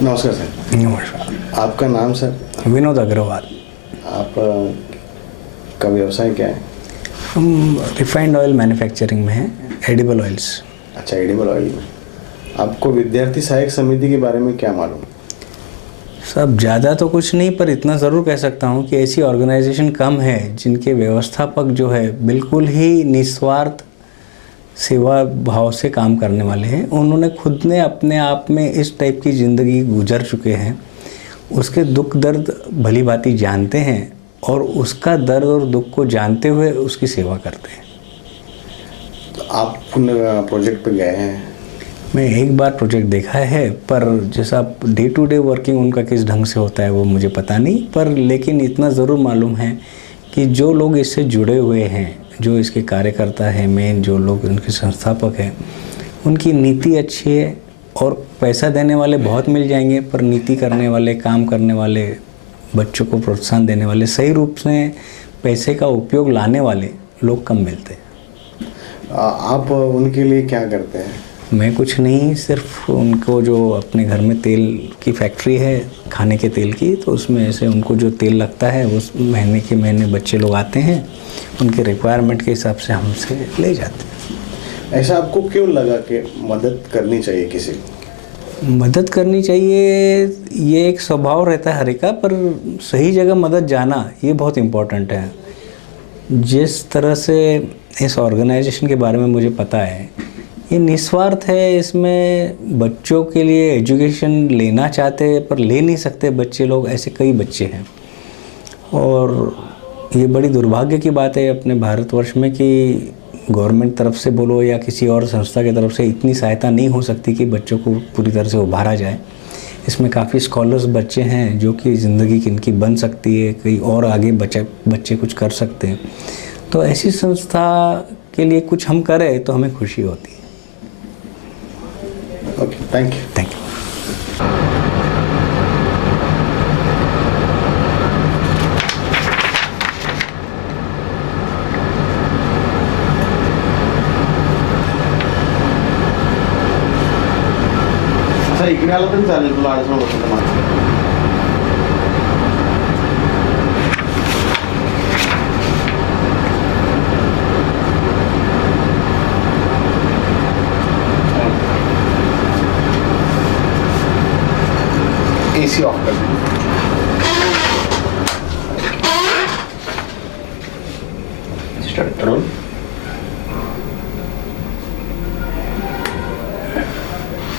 नमस्कार सर। नमस्कार। आपका नाम सर? विनोद अग्रवाल। आप का व्यवसाय क्या है? हम रिफाइंड ऑयल मैन्युफैक्चरिंग में हैं, एडिबल ऑयल्स। अच्छा, एडिबल ऑयल में। आपको विद्यार्थी सहायक समिति के बारे में क्या मालूम? सब ज़्यादा तो कुछ नहीं, पर इतना ज़रूर कह सकता हूँ कि ऐसी ऑर्गेनाइजेशन कम है जिनके व्यवस्थापक जो है बिल्कुल ही निस्वार्थ सेवा भाव से काम करने वाले हैं। उन्होंने खुद ने अपने आप में इस टाइप की ज़िंदगी गुजर चुके हैं, उसके दुख दर्द भली भांति जानते हैं और उसका दर्द और दुख को जानते हुए उसकी सेवा करते हैं। तो आप प्रोजेक्ट पे गए हैं? मैं एक बार प्रोजेक्ट देखा है, पर जैसा डे टू डे वर्किंग उनका किस ढंग से होता है वो मुझे पता नहीं, पर लेकिन इतना ज़रूर मालूम है कि जो लोग इससे जुड़े हुए हैं, जो इसके कार्यकर्ता हैं, मेन जो लोग उनके संस्थापक हैं, उनकी नीति अच्छी है। और पैसा देने वाले बहुत मिल जाएंगे, पर नीति करने वाले, काम करने वाले, बच्चों को प्रोत्साहन देने वाले, सही रूप से पैसे का उपयोग लाने वाले लोग कम मिलते हैं। आप उनके लिए क्या करते हैं? मैं कुछ नहीं, सिर्फ उनको जो अपने घर में तेल की फैक्ट्री है खाने के तेल की, तो उसमें से उनको जो तेल लगता है उस महीने के महीने बच्चे लोग आते हैं, उनके रिक्वायरमेंट के हिसाब से हमसे ले जाते हैं। ऐसा आपको क्यों लगा कि मदद करनी चाहिए किसी को? मदद करनी चाहिए, ये एक स्वभाव रहता है हर एक का, पर सही जगह मदद जाना ये बहुत इम्पोर्टेंट है। जिस तरह से इस ऑर्गेनाइजेशन के बारे में मुझे पता है, ये निस्वार्थ है। इसमें बच्चों के लिए एजुकेशन लेना चाहते हैं पर ले नहीं सकते बच्चे लोग, ऐसे कई बच्चे हैं। और ये बड़ी दुर्भाग्य की बात है अपने भारतवर्ष में कि गवर्नमेंट तरफ से बोलो या किसी और संस्था की तरफ से इतनी सहायता नहीं हो सकती कि बच्चों को पूरी तरह से उभारा जाए। इसमें काफ़ी स्कॉलर्स बच्चे हैं जो कि ज़िंदगी इनकी बन सकती है, कहीं और आगे बच्चे कुछ कर सकते हैं। तो ऐसी संस्था के लिए कुछ हम करें तो हमें खुशी होती है। Okay, thank you. Thank you. Sir इकडे आलं तरी चालेल, तुला अडचण होत तर मागे. एसी ऑफ कर दे. स्टार्ट करो.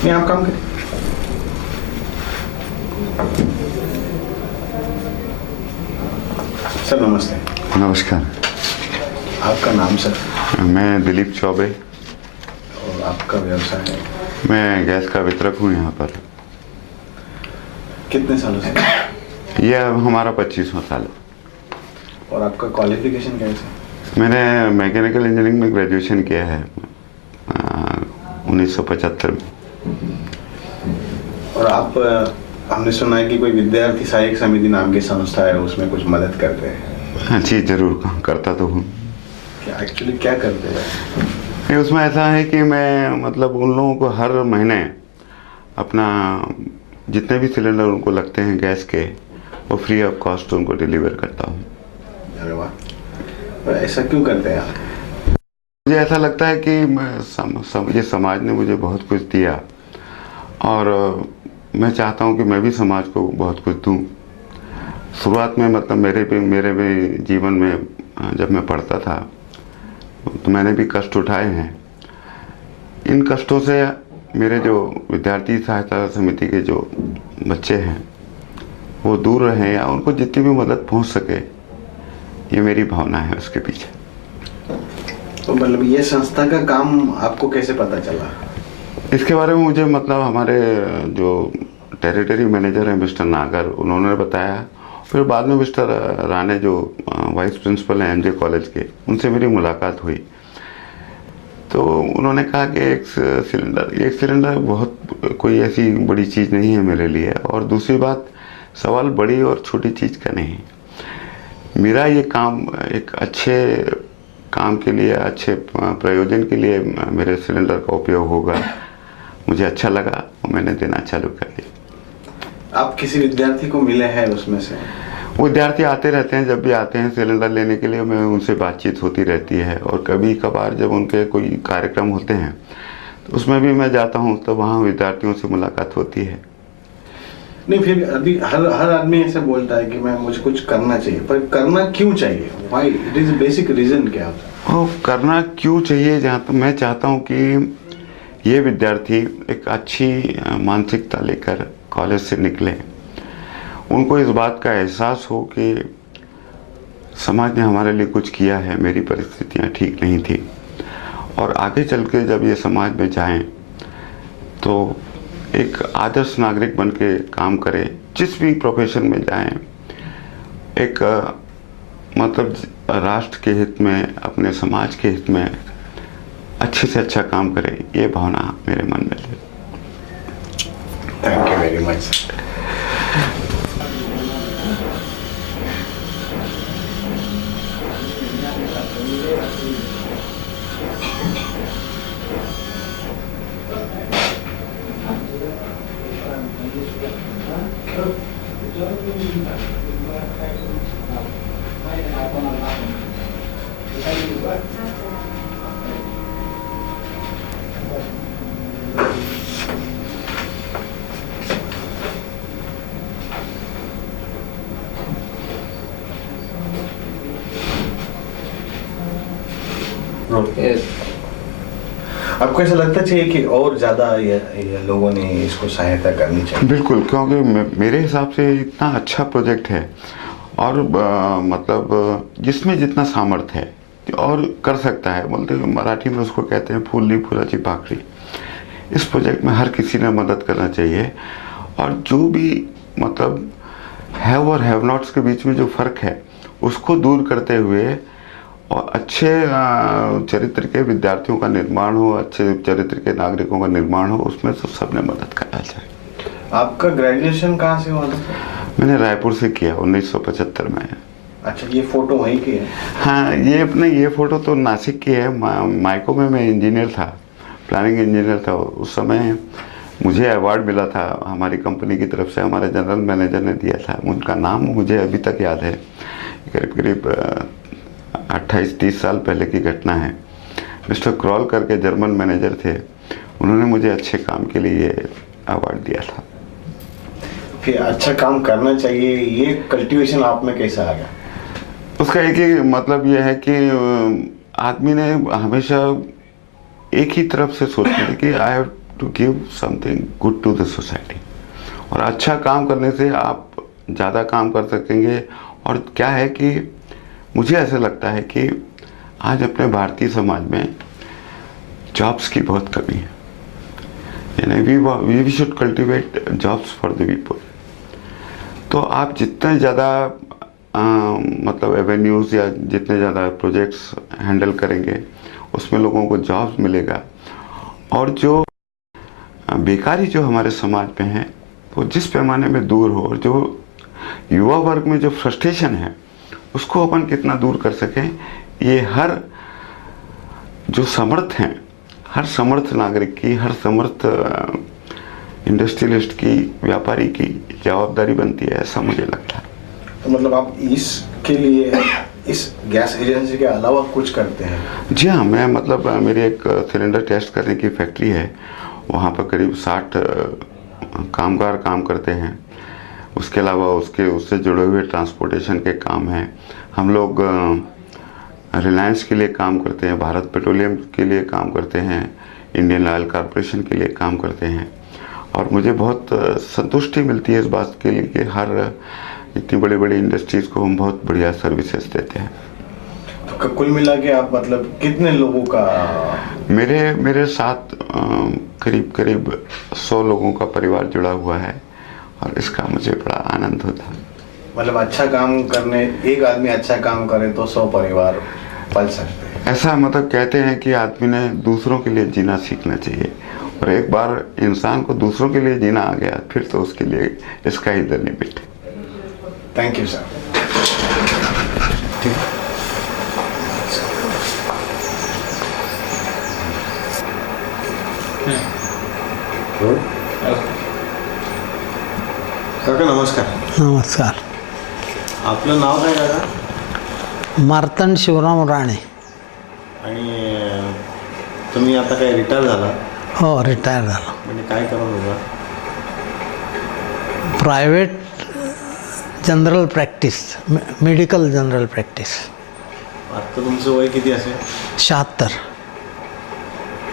मैं आप काम करें. सर नमस्ते. नमस्कार। आपका नाम सर? मैं दिलीप चौबे। और आपका व्यवसाय है? मैं गैस का वितरक हूँ यहाँ पर। कितने सालों से? यह हमारा 25वां साल है। और आपका क्वालिफिकेशन कैसे? मैंने मैकेनिकल इंजीनियरिंग में ग्रेजुएशन किया है 1975 में। और आप हमने सुना है कि कोई विद्यार्थी सहायक समिति नाम की संस्था है, उसमें कुछ मदद करते हैं? हाँ जी, जरूर करता तो हूँ। एक्चुअली क्या करते हैं? उसमें ऐसा है कि मैं मतलब उन लोगों को हर महीने अपना जितने भी सिलेंडर उनको लगते हैं गैस के, वो फ्री ऑफ कॉस्ट उनको डिलीवर करता हूँ। अरे वाह, तो ऐसा क्यों करते हैं आप? मुझे ऐसा लगता है कि ये समाज ने मुझे बहुत कुछ दिया और मैं चाहता हूँ कि मैं भी समाज को बहुत कुछ दूँ। शुरुआत में मतलब मेरे भी जीवन में जब मैं पढ़ता था तो मैंने भी कष्ट उठाए हैं। इन कष्टों से मेरे जो विद्यार्थी सहायता समिति के जो बच्चे हैं वो दूर रहें या उनको जितनी भी मदद पहुँच सके, ये मेरी भावना है उसके पीछे। तो मतलब ये संस्था का काम आपको कैसे पता चला? इसके बारे में मुझे मतलब हमारे जो टेरिटरी मैनेजर हैं मिस्टर नागर, उन्होंने बताया। फिर बाद में मिस्टर राणे जो वाइस प्रिंसिपल हैं एमजे कॉलेज के, उनसे मेरी मुलाकात हुई। तो उन्होंने कहा कि एक सिलेंडर बहुत कोई ऐसी बड़ी चीज़ नहीं है मेरे लिए। और दूसरी बात, सवाल बड़ी और छोटी चीज़ का नहीं, मेरा ये काम एक अच्छे काम के लिए, अच्छे प्रयोजन के लिए मेरे सिलेंडर का उपयोग होगा, मुझे अच्छा लगा और मैंने देना चालू कर दिया। आप किसी विद्यार्थी को मिले हैं उसमें से? वो विद्यार्थी आते रहते हैं, जब भी आते हैं सिलेंडर लेने के लिए मैं उनसे बातचीत होती रहती है। और कभी कभार जब उनके कोई कार्यक्रम होते हैं तो उसमें भी मैं जाता हूँ, तो वहाँ विद्यार्थियों से मुलाकात होती है। नहीं, फिर अभी हर आदमी ऐसे बोलता है कि मैं मुझे कुछ करना चाहिए, पर करना क्यों चाहिए? व्हाई? इट इज बेसिक रीजन क्या? और करना क्यों चाहिए, जहाँ तक मैं चाहता हूँ कि ये विद्यार्थी एक अच्छी मानसिकता लेकर कॉलेज से निकले, उनको इस बात का एहसास हो कि समाज ने हमारे लिए कुछ किया है, मेरी परिस्थितियाँ ठीक नहीं थी, और आगे चल के जब ये समाज में जाएं तो एक आदर्श नागरिक बन के काम करें, जिस भी प्रोफेशन में जाएं, एक मतलब राष्ट्र के हित में, अपने समाज के हित में अच्छे से अच्छा काम करें, ये भावना मेरे मन में थी। Thank you very much. आपको ऐसा लगता चाहिए कि और ज़्यादा ये लोगों ने इसको सहायता करनी चाहिए? बिल्कुल, क्योंकि मेरे हिसाब से इतना अच्छा प्रोजेक्ट है, और मतलब जिसमें जितना सामर्थ्य है और कर सकता है, बोलते हैं मराठी में उसको कहते हैं फूलनी फुलाची पाखड़ी। इस प्रोजेक्ट में हर किसी ने मदद करना चाहिए, और जो भी मतलब हैव और हैव नॉट्स के बीच में जो फ़र्क है उसको दूर करते हुए और अच्छे चरित्र के विद्यार्थियों का निर्माण हो, अच्छे चरित्र के नागरिकों का निर्माण हो, उसमें तो सबने मदद करना चाहिए। आपका ग्रेजुएशन कहाँ से हुआ था? मैंने रायपुर से किया 1975 में। अच्छा, ये फोटो वहीं की है? हाँ, ये फोटो तो नासिक की है। माइको में मैं इंजीनियर था, प्लानिंग इंजीनियर था। उस समय मुझे अवार्ड मिला था हमारी कंपनी की तरफ से, हमारे जनरल मैनेजर ने दिया था। उनका नाम मुझे अभी तक याद है, करीब करीब 28-30 साल पहले की घटना है। मिस्टर क्रॉल करके जर्मन मैनेजर थे, उन्होंने मुझे अच्छे काम के लिए अवार्ड दिया था। फिर अच्छा काम करना चाहिए, ये कल्टीवेशन आप में कैसा आ गया? उसका एक ही मतलब यह है कि आदमी ने हमेशा एक ही तरफ से सोचना है कि I have to give something good to the society, और अच्छा काम करने से आप ज़्यादा काम कर सकेंगे। और क्या है कि मुझे ऐसा लगता है कि आज अपने भारतीय समाज में जॉब्स की बहुत कमी है, यानी we should cultivate jobs for the people. तो आप जितने ज़्यादा मतलब एवेन्यूज़ या जितने ज़्यादा प्रोजेक्ट्स हैंडल करेंगे, उसमें लोगों को जॉब्स मिलेगा, और जो बेकारी जो हमारे समाज में है वो जिस पैमाने में दूर हो, और जो युवा वर्ग में जो फ्रस्ट्रेशन है उसको अपन कितना दूर कर सकें, ये हर जो समर्थ हैं, हर समर्थ नागरिक की, हर समर्थ इंडस्ट्रियलिस्ट की, व्यापारी की जवाबदारी बनती है, ऐसा मुझे लगता है। तो मतलब आप इसके लिए इस गैस एजेंसी के अलावा कुछ करते हैं? जी हाँ, मैं मतलब मेरी एक सिलेंडर टेस्ट करने की फैक्ट्री है, वहाँ पर करीब 60 कामगार काम करते हैं। उसके अलावा उससे जुड़े हुए ट्रांसपोर्टेशन के काम हैं। हम लोग रिलायंस के लिए काम करते हैं, भारत पेट्रोलियम के लिए काम करते हैं, इंडियन ऑयल कॉरपोरेशन के लिए काम करते हैं, और मुझे बहुत संतुष्टि मिलती है इस बात के लिए कि हर इतनी बड़ी बड़ी इंडस्ट्रीज़ को हम बहुत बढ़िया सर्विसेज देते हैं। तो कुल मिला के आप मतलब कितने लोगों का? मेरे साथ करीब करीब 100 लोगों का परिवार जुड़ा हुआ है, और इसका मुझे बड़ा आनंद होता है। मतलब अच्छा काम करने, एक आदमी अच्छा काम करे तो 100 परिवार पल सकते हैं। ऐसा मतलब कहते हैं कि आदमी ने दूसरों के लिए जीना सीखना चाहिए, और एक बार इंसान को दूसरों के लिए जीना आ गया, फिर तो उसके लिए इसका ही the limit. Thank you sir. काका नमस्कार. नमस्कार. आपलं नाव काय काका? मार्तंड शिवराम राणे. आणि तुम्ही आता काय रिटायर झाला? हो, रिटायर झालो. म्हणजे काय करत होता? Private general practice, medical general practice. आता तुमचं वय किती असेल? 76.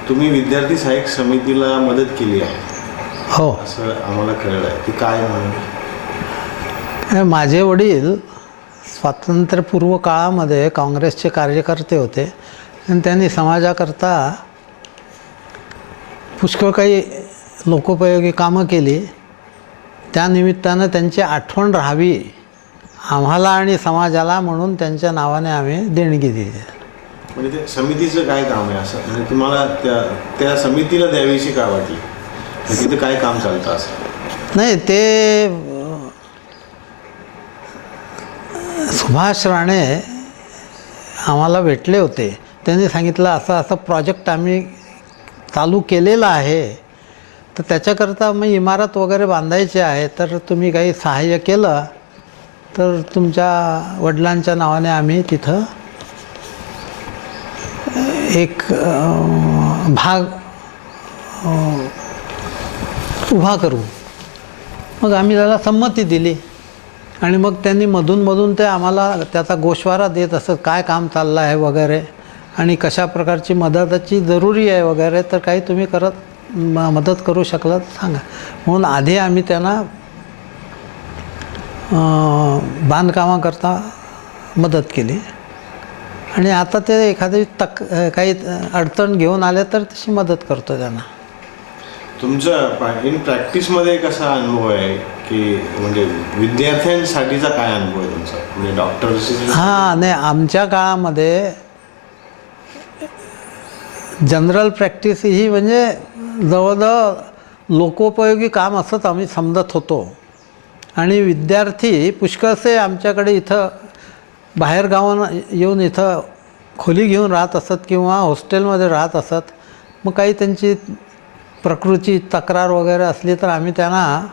तुम्ही विद्यार्थी सहाय्यक समितीला मदत केली आहे हो. असं आम्हाला कळलं आहे. ती काय म्हणून? माझे वडील स्वातंत्र्यपूर्व काळामध्ये काँग्रेसचे कार्यकर्ते होते आणि त्यांनी समाजाकरता पुष्कळ काही लोकोपयोगी कामं केली. त्यानिमित्तानं त्यांची आठवण राहावी आम्हाला आणि समाजाला म्हणून त्यांच्या नावाने आम्ही देणगी दिली. म्हणजे ते समितीचं काय काम आहे असं, म्हणजे तुम्हाला त्या समितीला द्यावीशी काय वाटली? म्हणजे तिथं काय काम चालतं असं? नाही, ते सुभाष राणे आम्हाला भेटले होते. त्यांनी सांगितलं असं असं प्रोजेक्ट आम्ही चालू केलेला आहे, तर त्याच्याकरता मग इमारत वगैरे बांधायची आहे, तर तुम्ही काही सहाय्य केलं तर तुमच्या वडिलांच्या नावाने आम्ही तिथं एक भाग उभा करू. मग आम्ही त्याला संमती दिली आणि मग त्यांनी मधून ते आम्हाला त्याचा गोषवारा देत असत, काय काम चाललं आहे वगैरे आणि कशा प्रकारची मदताची जरुरी आहे वगैरे, तर काही तुम्ही मदत करू शकलात सांगा. म्हणून आधी आम्ही त्यांना बांधकामाकरता मदत केली आणि आता ते एखादी काही अडचण घेऊन आले तर तशी मदत करतो त्यांना. तुमचा इन प्रॅक्टिसमध्ये कसा अनुभव आहे की म्हणजे विद्यार्थ्यांसाठीचा काय अनुभव आहे तुमचा, म्हणजे डॉक्टर्स? हां, नाही, आमच्या काळामध्ये जनरल प्रॅक्टिस ही म्हणजे जवळजवळ लोकोपयोगी काम असंच आम्ही समजत होतो. आणि विद्यार्थी पुष्कळसे आमच्याकडे इथं बाहेरगावानं येऊन इथं खोली घेऊन राहत असत किंवा हॉस्टेलमध्ये राहत असत. मग काही त्यांची प्रकृती तक्रार वगैरे असली तर आम्ही त्यांना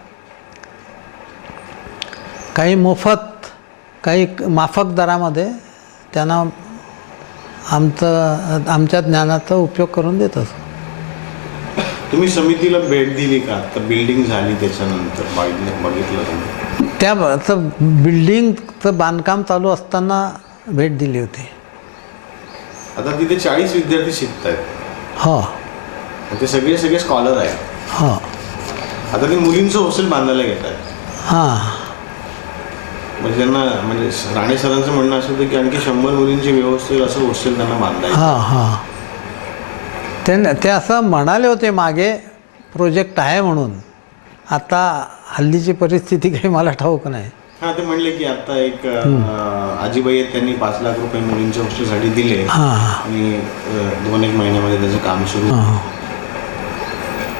काही मोफत काही माफक दरामध्ये त्यांना आमच्या ज्ञानाचा उपयोग करून देत असतो. तुम्ही समितीला भेट दिली का? तर बिल्डिंग झाली त्याच्यानंतर बघितलं तुम्ही? त्याचं बिल्डिंगचं बांधकाम चालू असताना भेट दिली होती. आता तिथे 40 विद्यार्थी शिकत आहेत. हो. ते सगळे स्कॉलर आहेत. हो. आता ते मुलींचं हॉस्टेल बांधायला घेत आहेत. हां. म्हणजे त्यांना म्हणजे राणे सरांचं म्हणणं असं होतं की आणखी 100 मुलींची व्यवस्था असं हॉस्टेल त्यांना बांधायचं. हां हां. ते असं म्हणाले होते मागे प्रोजेक्ट आहे म्हणून. आता हल्लीची परिस्थिती काही मला ठाऊक नाही. हां, ते म्हणले की आता एक आजीबाई आहेत, त्यांनी 5 लाख रुपये मुलींच्या हॉस्टेलसाठी दिले आणि 2-1 महिन्यामध्ये त्याचं काम सुरू.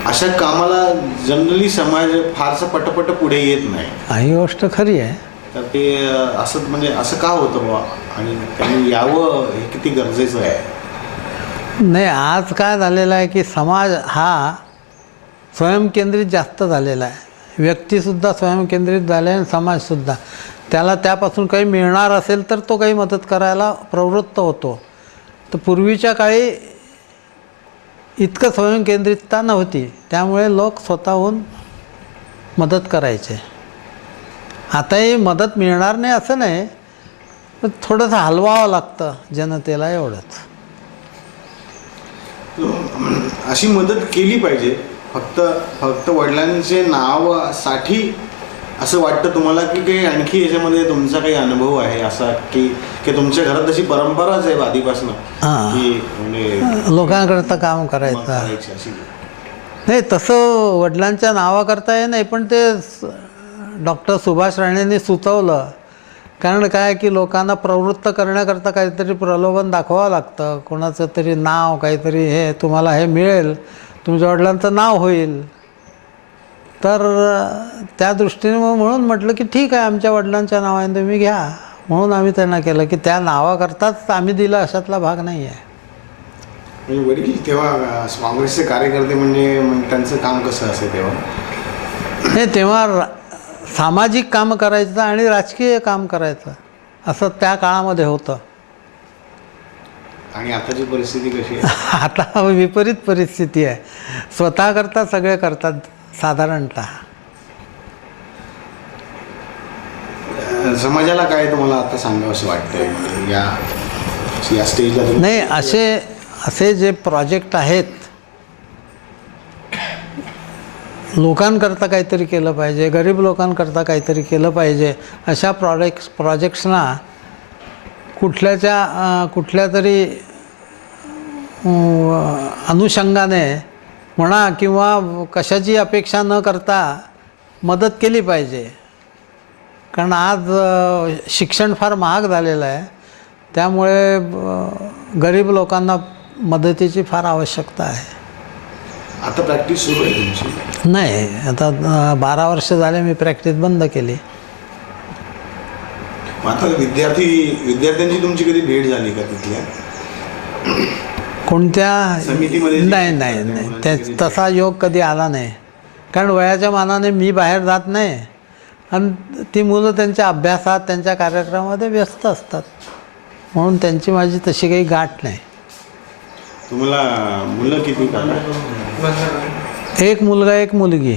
अशा कामाला जनरली समाज फारसा पटपट पुढे येत नाही. ही गोष्ट खरी आहे. तर ते असं म्हणजे असं का होतं बुवा आणि त्यांनी यावं हे किती गरजेचं आहे? नाही, आज काय झालेलं आहे की समाज हा स्वयंकेंद्रित जास्त झालेला आहे. व्यक्तीसुद्धा स्वयंकेंद्रित झाले आणि समाजसुद्धा. त्याला त्यापासून काही मिळणार असेल तर तो काही मदत करायला प्रवृत्त होतो. तर पूर्वीच्या काळी इतकं स्वयंकेंद्रितता नव्हती, त्यामुळे लोक स्वतःहून मदत करायचे. आताही मदत मिळणार नाही असं नाही, पण थोडंसं हलवावं लागतं जनतेला, एवढंच. अशी मदत केली पाहिजे. फक्त वडिलांचे नावासाठी असं वाटतं तुम्हाला की काही आणखी याच्यामध्ये तुमचा काही अनुभव आहे असा की तुमच्या घरात तशी परंपराच आहे आधीपासून की म्हणजे लोकांकरता काम करायचं? नाही, तसं वडिलांच्या नावाकरता हे नाही, पण ते डॉक्टर सुभाष राणेंनी सुचवलं. कारण काय की लोकांना प्रवृत्त करण्याकरता काहीतरी प्रलोभन दाखवावं लागतं. कोणाचं तरी नाव काहीतरी हे तुम्हाला हे मिळेल, तुमच्या वडिलांचं नाव होईल. तर त्या दृष्टीने म्हणून म्हटलं की ठीक आहे, आमच्या वडिलांच्या नावाने तुम्ही घ्या. म्हणून आम्ही त्यांना केलं की त्या नावाकरताच आम्ही दिलं अशातला भाग नाही आहे. म्हणजे वडील तेव्हा काँग्रेसचे कार्यकर्ते म्हणजे त्यांचं काम कसं असेल तेव्हा? हे तेव्हा सामाजिक काम करायचं आणि राजकीय काम करायचं असं त्या काळामध्ये होतं. आणि आताची परिस्थिती कशी आहे? आता विपरीत परिस्थिती आहे. स्वतःकरता सगळे करतात साधारणतः. समाजाला काय तुम्हाला आता सांगावं असं वाटतंय या या स्टेजला तुम्ही नाही, असे जे प्रोजेक्ट आहेत, लोकांकरता काहीतरी केलं पाहिजे, गरीब लोकांकरता काहीतरी केलं पाहिजे, अशा प्रोजेक्ट्सना कुठल्या तरी अनुषंगाने म्हणा किंवा कशाची अपेक्षा न करता मदत केली पाहिजे. कारण आज शिक्षण फार महाग झालेलं आहे, त्यामुळे गरीब लोकांना मदतीची फार आवश्यकता आहे. आता प्रॅक्टिस सुरू आहे तुमची? नाही, आता 12 वर्ष झाले मी प्रॅक्टिस बंद केली. आता विद्यार्थ्यांची तुमची कधी भेट झाली का तिथल्या कोणत्या समितीमध्ये? नाही, तसा योग कधी आला नाही. कारण वयाच्या मानाने मी बाहेर जात नाही आणि ती मुलं त्यांच्या अभ्यासात, त्यांच्या कार्यक्रमामध्ये व्यस्त असतात, म्हणून त्यांची माझी तशी काही गाठ नाही. तुम्हाला मुलं किती काका? एक मुलगा, एक मुलगी.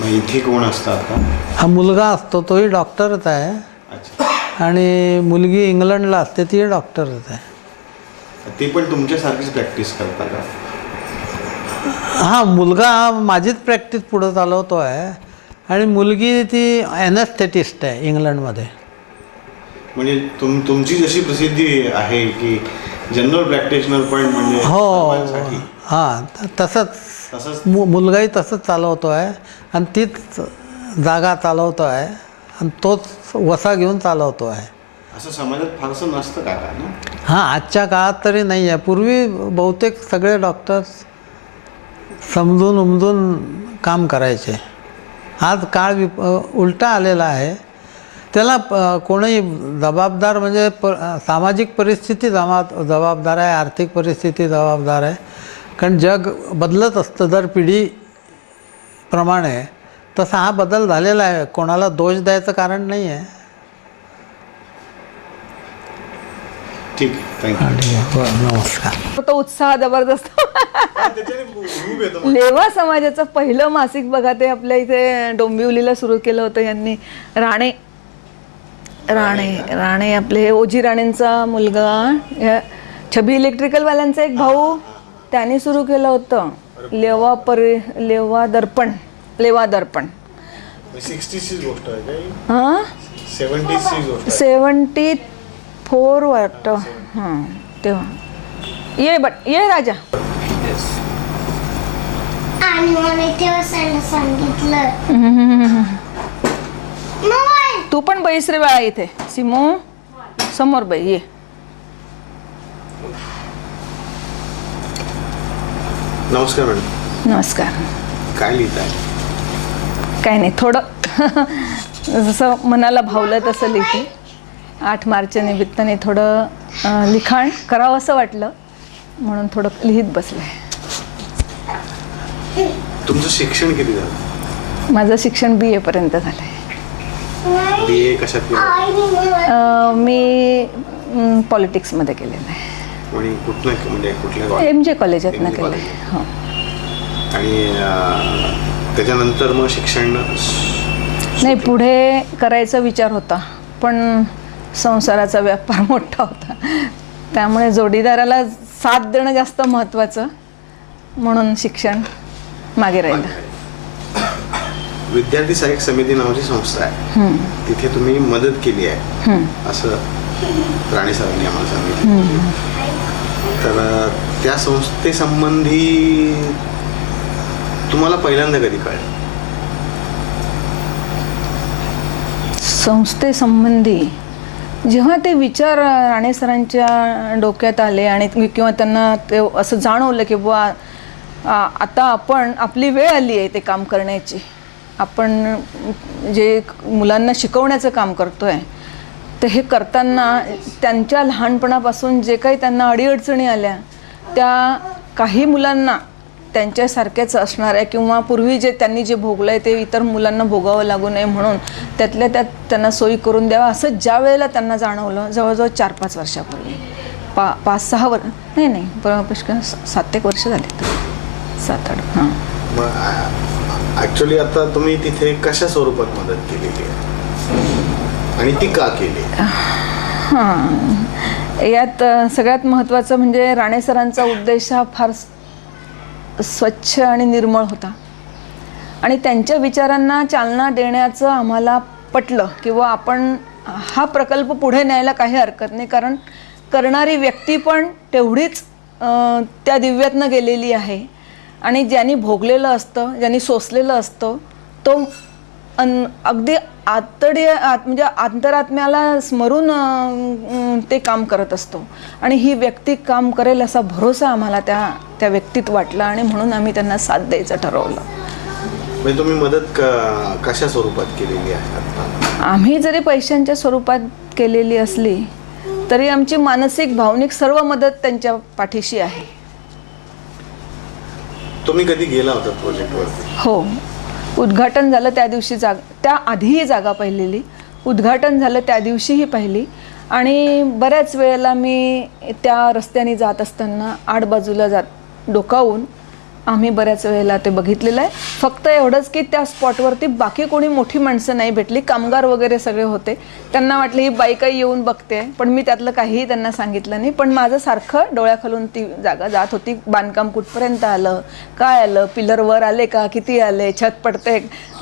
मग इथे कोण असतात आता? हा मुलगा असतो, तोही डॉक्टरच आहे, अच्छा. आणि मुलगी इंग्लंडला असते, तीही डॉक्टरच आहे. ते पण तुमच्यासारखीच प्रॅक्टिस करता का? हां, मुलगा माझीच प्रॅक्टिस पुढं चालवतो आहे, आणि मुलगी ती ॲनेस्थेटिस्ट आहे इंग्लंडमध्ये. म्हणजे तुमची जशी प्रसिद्धी आहे की जनरल प्रॅक्टिशनर पण म्हणजे हो, सर्वांसाठी. हां, तसंच तसंच मुलगाही तसंच चालवतो आहे, आणि तीच जागा चालवतो आहे, आणि तोच वसा घेऊन चालवतो आहे. असं समाजात फारसं नसतं काका ना? हां, आजच्या काळात तरी नाही आहे. पूर्वी बहुतेक सगळे डॉक्टर्स समजून उमजून काम करायचे. आज काळ उलटा आलेला आहे. त्याला कोणीही जबाबदार म्हणजे सामाजिक परिस्थिती जबाबदार आहे, आर्थिक परिस्थिती जबाबदार आहे. कारण जग बदलत असतं दर पिढीप्रमाणे, तसा हा बदल झालेला आहे. कोणाला दोष द्यायचं कारण नाही आहे. ठीक आहे, थँक्यू. नमस्कार. तो उत्साह जबरदस्त. लेवा समाजाचं पहिलं मासिक बघा, ते आपल्या इथे डोंबिवलीला सुरू केलं होतं यांनी. राणे आपले ओजी राणेंचा मुलगा, छबी इलेक्ट्रिकलवाल्यांचा एक भाऊ, त्यांनी सुरू केलं होतं लेवा दर्पण. 60ची गोष्ट आहे काय? हां, 70ची गोष्ट आहे. 74 वाटतं. हां, तेव्हा ये राजा. आणि मला तेव्हा सांगितलं तू पण बैस रे बाळा इथे. सिमो समोर बाई ये. नमस्कार मॅडम. नमस्कार. काय लिहिताय? काय नाही, थोडं जसं मनाला भावलं तसं लिहिते. 8 मार्चच्या निमित्ताने थोडं लिखाण करावं असं वाटलं, म्हणून थोडं लिहित बसले. तुमचं शिक्षण किती झालं? माझं शिक्षण BA पर्यंत झालं आहे. BA कशात केलं? मी पॉलिटिक्समध्ये केलेलं आहे. आणि कुठल्या MJ कॉलेजातनं केलं आहे. हो. आणि त्याच्यानंतर मग शिक्षण नाही, पुढे करायचा विचार होता, पण संसाराचा व्यापार मोठा होता, त्यामुळे जोडीदाराला साथ देणं जास्त महत्त्वाचं, म्हणून शिक्षण मागे राहिलं. विद्यार्थी सहाय्यक समिती नावाची संस्था आहे, तिथे तुम्ही मदत केली आहे असं राणे सरांनी आम्हाला सांगितलं. तर त्या संस्थेसंबंधी तुम्हाला पहिल्यांदा कधी कळलं? संस्थेसंबंधी जेव्हा ते विचार राणे सरांच्या डोक्यात आले, आणि किंवा त्यांना ते असं जाणवलं की बुवा आता आपली वेळ आली आहे ते काम करण्याची. आपण जे मुलांना शिकवण्याचं काम करतो आहे, तर हे करताना त्यांच्या लहानपणापासून जे काही त्यांना अडीअडचणी आल्या, त्या काही मुलांना त्यांच्यासारख्याच असणाऱ्या किंवा पूर्वी त्यांनी जे भोगलं आहे ते इतर मुलांना भोगावं लागू नये म्हणून त्यातल्या त्यात त्यांना सोयी करून द्यावा, असं ज्या वेळेला त्यांना जाणवलं, जवळजवळ 4-5 वर्षापूर्वी, 5-6 वर्ष नाही पुष्कळ 7-1 वर्ष झाले, 7-8. हां. ॲक्च्युली आता तुम्ही तिथे कशा स्वरूपात मदत केलेली आहे आणि ती का केली? हां, यात सगळ्यात महत्त्वाचं म्हणजे राणे सरांचा उद्देश हा फार स्वच्छ आणि निर्मळ होता आणि त्यांच्या विचारांना चालना देण्याचं आम्हाला पटलं किंवा आपण हा प्रकल्प पुढे न्यायला काही हरकत नाही, कारण करणारी व्यक्ती पण तेवढीच त्या दिव्यातनं गेलेली आहे आणि ज्यांनी भोगलेलं असतं, ज्यांनी सोसलेलं असतं, तो अगदी म्हणजे अंतरात्म्याला स्मरून ते काम करत असतो आणि ही व्यक्ती काम करेल असा भरोसा आम्हाला त्या व्यक्तीत वाटला आणि म्हणून आम्ही त्यांना साथ द्यायचं ठरवलं. म्हणजे तुम्ही मदत कशा स्वरूपात केलेली आहे आता? आम्ही जरी पैशांच्या स्वरूपात केलेली असली तरी आमची मानसिक भावनिक सर्व मदत त्यांच्या पाठीशी आहे. तुम्ही कधी गेला होता प्रोजेक्टवरती? हो, उद्घाटन झालं त्या दिवशी त्या आधीही जागा पाहिलेली, उद्घाटन झालं त्या दिवशीही पाहिली आणि बऱ्याच वेळेला मी त्या रस्त्याने जात असताना आडबाजूला डोकावून आम्ही बऱ्याच वेळेला ते बघितलेलं आहे. फक्त एवढंच की त्या स्पॉटवरती बाकी कोणी मोठी माणसं नाही भेटली, कामगार वगैरे सगळे होते. त्यांना वाटलं ही बाई काही येऊन बघते, पण मी त्यातलं काहीही त्यांना सांगितलं नाही. पण माझं सारखं डोळ्याखालून ती जागा जात होती. बांधकाम कुठपर्यंत आलं, काय आलं, पिलर वर आले का, किती आले, छत पडते,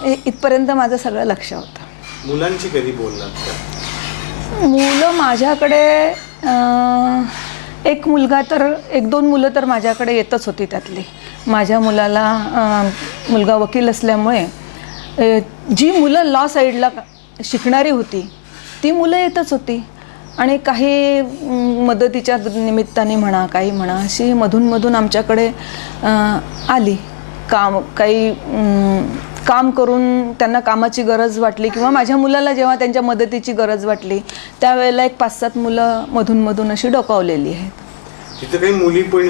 इथपर्यंत माझं सगळं लक्ष होतं. मुलांची कधी बोललात का? मुलं माझ्याकडे एक मुलगा तर 1-2 मुलं तर माझ्याकडे येतच होती. त्यातली माझ्या मुलगा वकील असल्यामुळे जी मुलं लॉ साईडला शिकणारी होती ती मुलं येतच होती आणि काही मदतीच्या निमित्ताने म्हणा, काही म्हणा, अशी मधून आमच्याकडे आली. काम करून त्यांना कामाची गरज वाटली किंवा माझ्या मुलाला जेव्हा त्यांच्या मदतीची गरज वाटली त्यावेळेला एक 5-7 मुलं मधून अशी डोकावलेली आहेत. तिथे काही मुली पण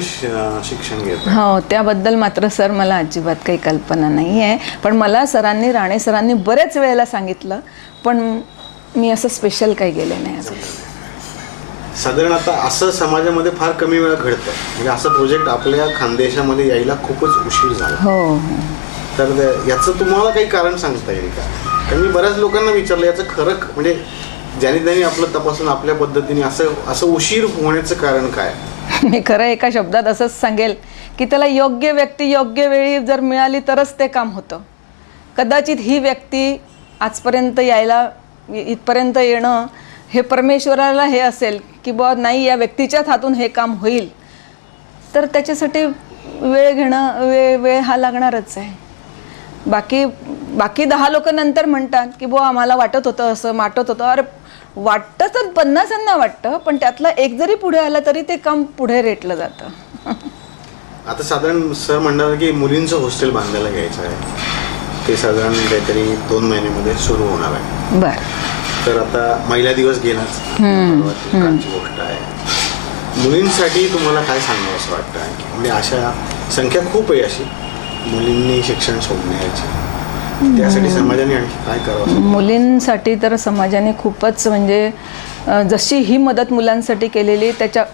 शिक्षण घेतात? हो, त्याबद्दल मात्र सर मला अजिबात काही कल्पना नाही आहे. पण मला राणे सरांनी बऱ्याच वेळेला सांगितलं, पण मी असं स्पेशल काही गेले नाही अजून. साधारण आता असं समाजामध्ये फार कमी वेळा घडतं, म्हणजे असं प्रोजेक्ट आपल्या खानदेशामध्ये यायला खूपच उशीर झाला. हो, तर याचं तुम्हाला काही कारण सांगता येईल का? कारण मी बऱ्याच लोकांना विचारलं याचं खरं म्हणजे ज्याने त्यांनी आपलं तपासून आपल्या पद्धतीने असं उशीर होण्याचं कारण काय? मी खरं एका शब्दात असंच सांगेल की त्याला योग्य व्यक्ती योग्य वेळी जर मिळाली तरच ते काम होतं. कदाचित ही व्यक्ती आजपर्यंत इथपर्यंत येणं हे परमेश्वराला हे असेल की बुवा नाही, या व्यक्तीच्याच हातून हे काम होईल, तर त्याच्यासाठी वेळ हा लागणारच आहे. बाकी 10 लोक नंतर म्हणतात की बुवा आम्हाला वाटत होतं, असं वाटत होतं. अरे वाटतं तर 50 वाटतं, पण त्यातला एक जरी पुढे आला तरी ते काम पुढे रेटलं जातं. आता साधारण सर म्हणणार की मुलींचं हॉस्टेल बांधायला घ्यायचं आहे, ते साधारण काहीतरी 2 महिन्यामध्ये सुरू होणार आहे. बरं, तर आता महिला दिवस गेलाच, कालची गोष्ट आहे. मुलींसाठी तुम्हाला काय सांगावं असं वाटतं आहे? म्हणजे अशा संख्या खूप आहे अशी मुलींनी शिक्षण सोडण्याची, त्यासाठी समाजाने आणखी काय करावं? मुलींसाठी तर समाजाने खूपच म्हणजे जशी ही मदत मुलांसाठी केलेली त्याच्या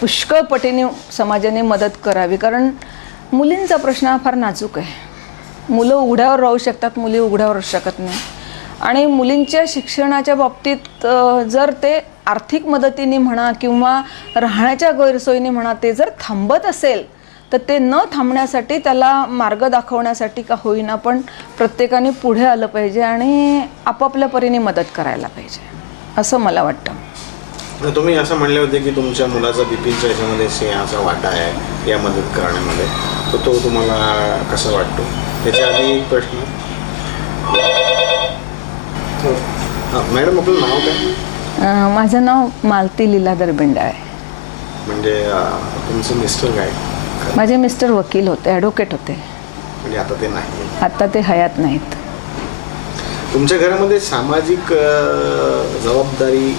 पुष्कळ पटीने समाजाने मदत करावी. कारण मुलींचा प्रश्न हा फार नाजूक आहे. मुलं उघड्यावर राहू शकतात, मुली उघड्यावर राहू शकत नाही. आणि मुलींच्या शिक्षणाच्या बाबतीत जर ते आर्थिक मदतीने म्हणा किंवा राहण्याच्या गैरसोयीने म्हणा ते जर थांबत असेल तर ते न थांबण्यासाठी त्याला मार्ग दाखवण्यासाठी का होईना पण प्रत्येकाने पुढे आलं पाहिजे आणि आपापल्या परीने मदत करायला पाहिजे असं मला वाटतं. तुम्ही असं म्हणले होते की तुमच्या मुलाचा बिपिनच्या याच्यामध्ये सिंहाचा वाटा आहे या मदत करण्यामध्ये, तर तो तुम्हाला कसं वाटतो? त्याच्या आधी एक प्रश्न. मॅडम आपलं नाव काय? माझं नाव मालती लीलाधर बेंडाळे. म्हणजे तुमचं मिस्टर काय? माझे मिस्टर वकील होते, ॲडव्होकेट होते. म्हणजे आता ते नाही? आता ते हयात नाहीत. तुमच्या घरामध्ये सामाजिक जबाबदारी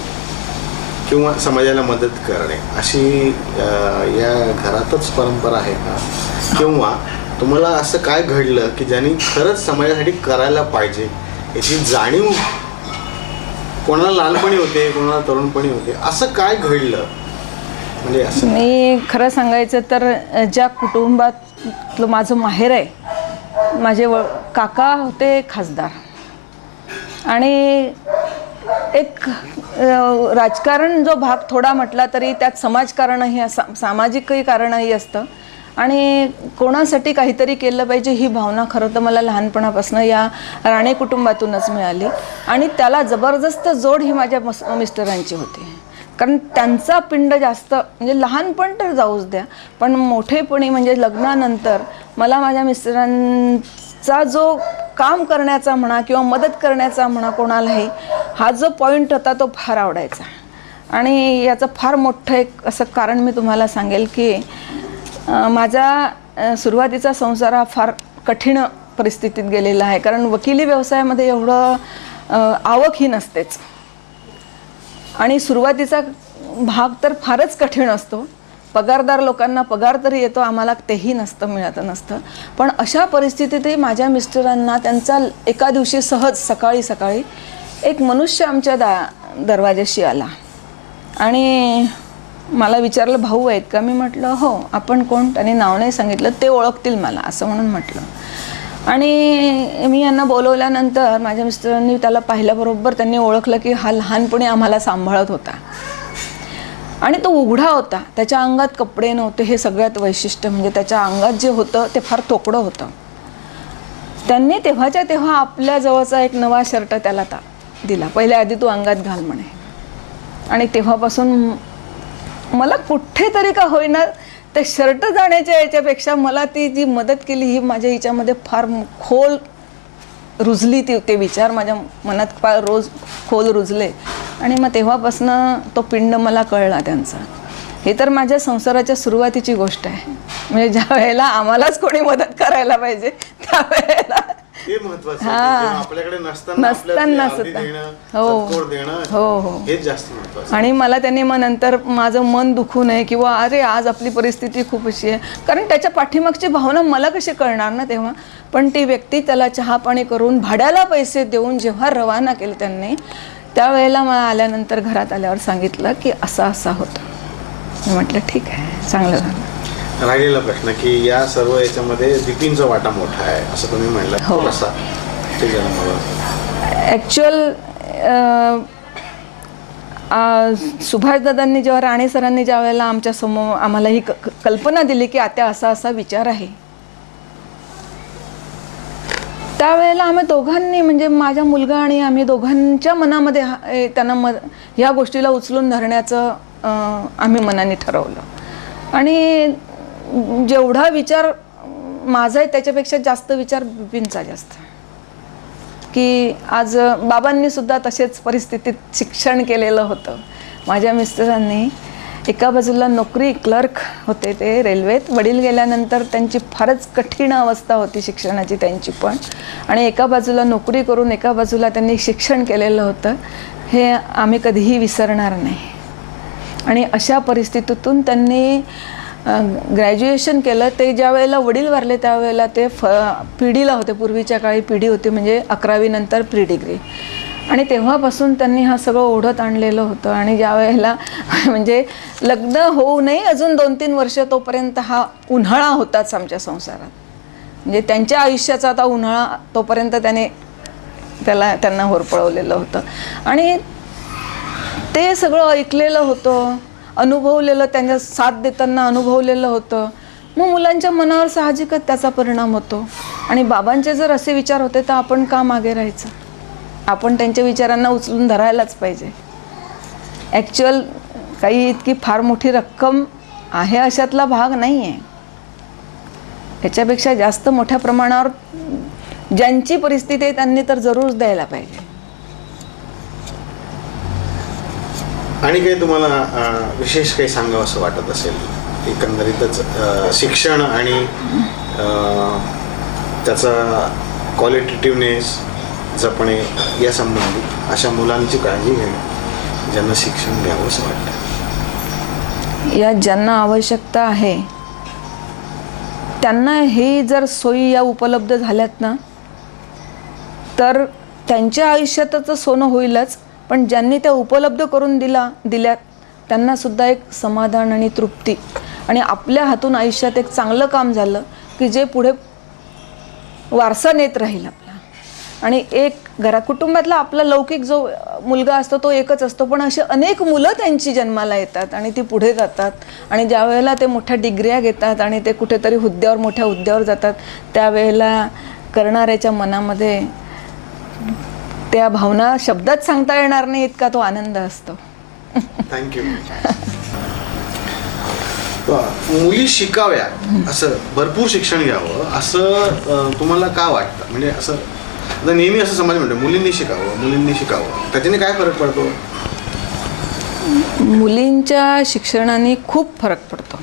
किंवा समाजाला मदत करणे अशी या घरातच परंपरा आहे का, किंवा तुम्हाला असं काय घडलं की ज्यांनी खरंच समाजासाठी करायला पाहिजे याची जाणीव कोणाला लहानपणी होते, कोणाला तरुणपणी होते, असं काय घडलं? म्हणजे असं मी खरं सांगायचं तर ज्या कुटुंबातलं माझं माहेर आहे, माझे काका होते खासदार आणि एक राजकारण जो भाग थोडा म्हटला तरी त्यात समाजकारणही सामाजिकही कारणही असतं आणि कोणासाठी काहीतरी केलं पाहिजे ही भावना खरं तर मला लहानपणापासून या राणे कुटुंबातूनच मिळाली आणि त्याला जबरदस्त जोड ही माझ्या मिस्टरांची होती. कारण त्यांचा पिंड जास्त म्हणजे लहानपण तर जाऊच द्या पण मोठेपणी म्हणजे लग्नानंतर मला माझ्या मिस्टरांचा जो काम करण्याचा म्हणा किंवा मदत करण्याचा म्हणा कोणालाही हा जो पॉईंट होता तो फार आवडायचा. आणि याचं फार मोठं एक असं कारण मी तुम्हाला सांगेल की माझा सुरुवातीचा संसार हा फार कठीण परिस्थितीत गेलेला आहे. कारण वकिली व्यवसायामध्ये एवढं आवक ही नसतेच आणि सुरुवातीचा भाग तर फारच कठीण असतो. पगारदार लोकांना पगार तरी येतो, आम्हाला तेही मिळत नसतं. पण अशा परिस्थितीतही माझ्या मिस्टरांना त्यांचा एका दिवशी सहज सकाळी सकाळी एक मनुष्य आमच्या दरवाजाशी आला आणि मला विचारलं भाऊ आहेत का. मी म्हटलं हो. आपण कोण. त्यांनी नाव नाही सांगितलं. ते ओळखतील मला असं म्हणून म्हटलं. आणि मी यांना बोलवल्यानंतर माझ्या मिस्टरांनी त्याला पाहिल्याबरोबर त्यांनी ओळखलं की हा लहानपणी आम्हाला सांभाळत होता आणि तो उघडा होता. त्याच्या अंगात कपडे नव्हते. हे सगळ्यात वैशिष्ट्य म्हणजे त्याच्या अंगात जे होतं ते फार तोकडं होतं. त्यांनी तेव्हाच्या तेव्हा आपल्या जवळचा एक नवा शर्ट त्याला दिला. पहिल्या आधी तू अंगात घाल म्हणे. आणि तेव्हापासून मला कुठेतरी का होईना ते शर्ट जाण्याच्या याच्यापेक्षा मला ती जी मदत केली ही माझ्या हिच्यामध्ये फार खोल रुजली. ते विचार माझ्या मनात फार खोल रुजले आणि मग तेव्हापासनं तो पिंड मला कळला त्यांचा. हे तर माझ्या संसाराच्या सुरुवातीची गोष्ट आहे. म्हणजे ज्या वेळेला आम्हालाच कोणी मदत करायला पाहिजे त्यावेळेला हे महत्त्वाचं आहे. जेव्हा आपल्याकडे नसताना सुद्धा देणं हो हेच जास्त महत्त्वाचं. आणि मला त्यांनी मग नंतर माझं मन दुखू नये किंवा अरे आज आपली परिस्थिती खूप अशी आहे. कारण त्याच्या पाठीमागची भावना मला कशी कळणार ना तेव्हा. पण ती व्यक्ती त्याला चहा पाणी करून भाड्याला पैसे देऊन जेव्हा रवाना केले त्यांनी त्यावेळेला मला आल्यानंतर घरात आल्यावर सांगितलं की असं होतं. मी म्हटलं ठीक आहे चांगलं झालं. राहिलेला प्रश्न की या सर्व याच्यामध्ये बिपिनचा वाटा मोठा आहे असं तुम्ही म्हणलं. हो. कसा ते जरा मला ॲक्च्युअल सुभाषदादांनी जेव्हा राणे सरांनी ज्या वेळेला आमच्या समोर आम्हाला ही कल्पना दिली की आता असा विचार आहे त्यावेळेला आम्ही दोघांनी म्हणजे माझा मुलगा आणि आम्ही दोघांच्या मनामध्ये त्यांना ह्या गोष्टीला उचलून धरण्याचं आम्ही मनाने ठरवलं. आणि जेवढा विचार माझा आहे त्याच्यापेक्षा जास्त विचार बिपिनचा जास्त. की आज बाबांनी सुद्धा तसेच परिस्थितीत शिक्षण केलेलं होतं. माझ्या मिस्टरांनी एका बाजूला नोकरी क्लर्क होते ते रेल्वेत. वडील गेल्यानंतर त्यांची फारच कठीण अवस्था होती शिक्षणाची त्यांची पण. आणि एका बाजूला नोकरी करून एका बाजूला त्यांनी शिक्षण केलेलं होतं. हे आम्ही कधीही विसरणार नाही. आणि अशा परिस्थितीतून त्यांनी ग्रॅज्युएशन केलं. ते ज्या वेळेला वडील वारले त्यावेळेला ते पिढीला होते. पूर्वीच्या काळी पिढी होती म्हणजे 11वी नंतर प्री डिग्री. आणि तेव्हापासून त्यांनी हा सगळं ओढत आणलेलं होतं. आणि ज्या वेळेला म्हणजे लग्न होऊ नये अजून 2-3 वर्ष तोपर्यंत हा उन्हाळा होताच आमच्या संसारात. म्हणजे त्यांच्या आयुष्याचा आता उन्हाळा तोपर्यंत त्यांना होरपळवलेलं होतं. आणि ते सगळं ऐकलेलं होतं, अनुभवलेलं, त्यांच्या साथ देताना अनुभवलेलं होतं. मग मुलांच्या मनावर साहजिकच त्याचा परिणाम होतो. आणि बाबांचे जर असे विचार होते तर आपण का मागे राहायचं. आपण त्यांच्या विचारांना उचलून धरायलाच पाहिजे. ॲक्च्युअल काही इतकी फार मोठी रक्कम आहे अशातला भाग नाही आहे. याच्यापेक्षा जास्त मोठ्या प्रमाणावर ज्यांची परिस्थिती आहे त्यांनी तर जरूर द्यायला पाहिजे. आणि काही तुम्हाला विशेष काही सांगावं असं वाटत असेल एकंदरीतच शिक्षण आणि त्याचा क्वालिटेटिव्हनेस जपणे या संबंधी अशा मुलांची काळजी घेणे ज्यांना शिक्षण घ्यावं असं वाटतं. या ज्यांना आवश्यकता आहे त्यांना हे जर सोयी या उपलब्ध झाल्यात ना तर त्यांच्या आयुष्यातच सोनं होईलच. पण ज्यांनी त्या उपलब्ध करून दिल्यात त्यांना सुद्धा एक समाधान आणि तृप्ती आणि आपल्या हातून आयुष्यात एक चांगलं काम झालं की जे पुढे वारसा नेत राहील आपला. आणि एक कुटुंबातला आपला लौकिक जो मुलगा असतो तो एकच असतो, पण अशी अनेक मुलं त्यांची जन्माला येतात आणि ती पुढे जातात आणि ज्या वेळेला ते मोठ्या डिग्र्या घेतात आणि ते कुठेतरी मोठ्या हुद्द्यावर जातात, त्यावेळेला करणाऱ्याच्या मनामध्ये त्या भावना शब्दात सांगता येणार नाही इतका तो आनंद असतो. थँक्यू. मुली शिकाव्या, असं भरपूर शिक्षण घ्यावं असं तुम्हाला का वाटतं? म्हणजे असं आता नेहमी असं समाज म्हणतो मुलींनी शिकावं, त्याच्याने काय फरक पडतो? मुलींच्या शिक्षणाने खूप फरक पडतो.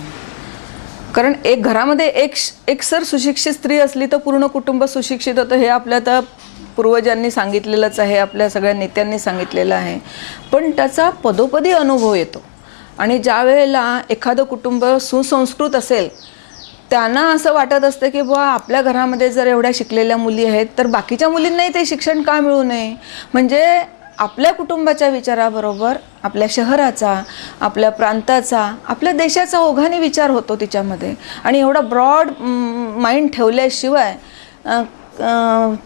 कारण एक घरामध्ये एक सर सुशिक्षित स्त्री असली तर पूर्ण कुटुंब सुशिक्षित होतं, हे आपल्या तर पूर्वजांनी सांगितलेलंच आहे, आपल्या सगळ्या नेत्यांनी सांगितलेलं आहे. पण त्याचा पदोपदी अनुभव येतो. आणि ज्या वेळेला एखादं कुटुंब सुसंस्कृत असेल, त्यांना असं वाटत असतं की बुवा आपल्या घरामध्ये जर एवढ्या शिकलेल्या मुली आहेत तर बाकीच्या मुलींनाही ते शिक्षण का मिळू नये. म्हणजे आपल्या कुटुंबाच्या विचाराबरोबर आपल्या शहराचा, आपल्या प्रांताचा, आपल्या देशाचा ओघाने विचार होतो तिच्यामध्ये. आणि एवढा ब्रॉड माइंड ठेवल्याशिवाय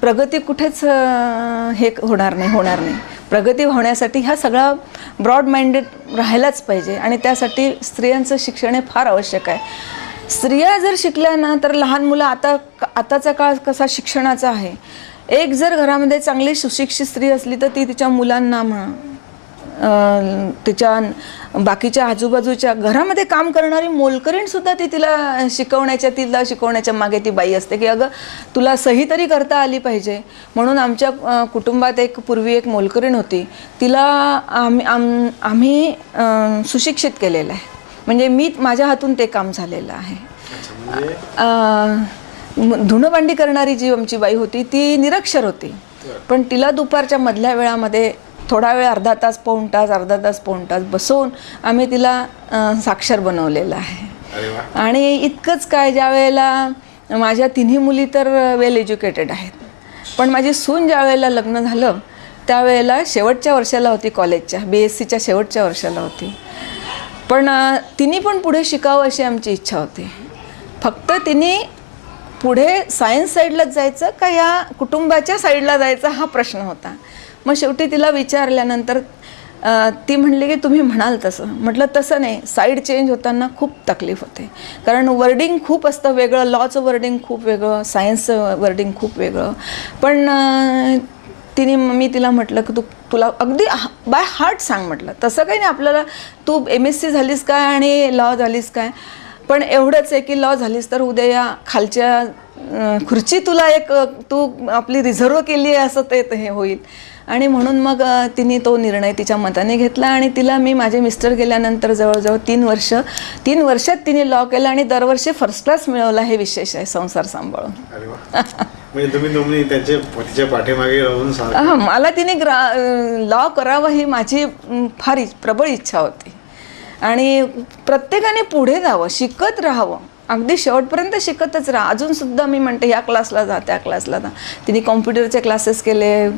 प्रगती कुठेच हे होणार नाही. प्रगती होण्यासाठी ह्या सगळा ब्रॉड माइंडेड राहायलाच पाहिजे आणि त्यासाठी स्त्रियांचं शिक्षण हे फार आवश्यक आहे. स्त्रिया जर शिकल्या ना तर लहान मुलं, आताचा काळ कसा शिक्षणाचा आहे, एक जर घरामध्ये चांगली सुशिक्षित स्त्री असली तर ती तिच्या मुलांना तिच्या बाकीच्या आजूबाजूच्या घरामध्ये काम करणारी मोलकरीणसुद्धा तिला शिकवण्याच्या मागे ती बाई असते की अगं तुला सही तरी करता आली पाहिजे. म्हणून आमच्या कुटुंबात पूर्वी एक मोलकरीण होती, तिला आम्ही सुशिक्षित केलेलं आहे. म्हणजे माझ्या हातून ते काम झालेलं आहे. धुणंभांडी करणारी जी आमची बाई होती ती निरक्षर होती, पण तिला दुपारच्या मधल्या वेळामध्ये थोडा वेळ अर्धा तास पाऊण तास बसवून आम्ही तिला साक्षर बनवलेलं आहे. आणि इतकंच काय, ज्या वेळेला माझ्या तिन्ही मुली तर वेल एज्युकेटेड आहेत, पण माझी सून ज्या वेळेला लग्न झालं त्यावेळेला शेवटच्या वर्षाला होती, कॉलेजच्या BScच्या शेवटच्या वर्षाला होती. पण तिने पण पुढे शिकावं अशी आमची इच्छा होती. फक्त तिने पुढे सायन्स साईडलाच जायचं का या कुटुंबाच्या साईडला जायचा हा प्रश्न होता. मग शेवटी तिला विचारल्यानंतर ती म्हणली की तुम्ही म्हणाल तसं. म्हटलं तसं नाही, साईड चेंज होताना खूप तकलीफ होते, कारण वर्डिंग खूप असतं वेगळं, लॉचं वर्डिंग खूप वेगळं, सायन्सचं वर्डिंग खूप वेगळं. पण मी तिला म्हटलं की तुला अगदी बाय हार्ट सांग. म्हटलं तसं काही नाही आपल्याला, तू MSc झालीस काय आणि लॉ झालीस काय, पण एवढंच आहे की लॉ झालीस तर उद्या या खालच्या खुर्ची तुला तू आपली रिझर्व केली आहे असं ते हे होईल. आणि म्हणून मग तिने तो निर्णय तिच्या मताने घेतला आणि तिला माझे मिस्टर गेल्यानंतर जवळजवळ 3 वर्षात तिने लॉ केला आणि दरवर्षी फर्स्ट क्लास मिळवला. हे विशेष आहे संसार सांभाळून. म्हणजे तुम्ही तिच्या पाठीमागे राहून मला तिने लॉ करावं ही माझी फार प्रबळ इच्छा होती. आणि प्रत्येकाने पुढे जावं, शिकत राहावं, अगदी शेवटपर्यंत शिकतच राहा. अजूनसुद्धा मी म्हणते ह्या क्लासला जा, त्या क्लासला जा. तिने कॉम्प्युटरचे क्लासेस केले,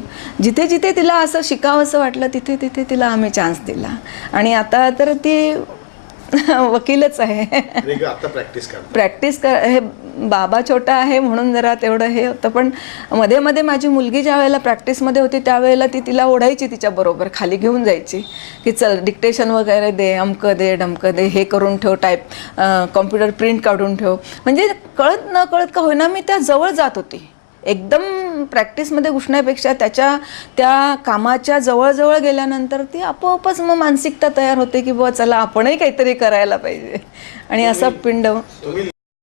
जिथे जिथे तिला असं शिकावं असं वाटलं तिथे तिथे तिला आम्ही चान्स दिला. आणि आता तर ती वकीलच आहे. प्रॅक्टिस हे बाबा छोटा आहे म्हणून जरा तेवढं हे होतं. पण मध्ये मध्ये माझी मुलगी ज्या वेळेला प्रॅक्टिसमध्ये होती त्यावेळेला तिला ओढायची, तिच्याबरोबर खाली घेऊन जायची की चल डिक्टेशन वगैरे दे, अमकं दे डमकं दे, हे करून ठेव, कॉम्प्युटर प्रिंट काढून ठेव. म्हणजे कळत न कळत का होईना मी त्या जवळ जात होती. एकदम प्रॅक्टिसमध्ये घुसण्यापेक्षा त्या कामाच्या जवळजवळ गेल्यानंतर ती आपोआपच मग मानसिकता तयार होते की बुवा चला आपणही काहीतरी करायला पाहिजे. आणि असा पिंड. तुम्ही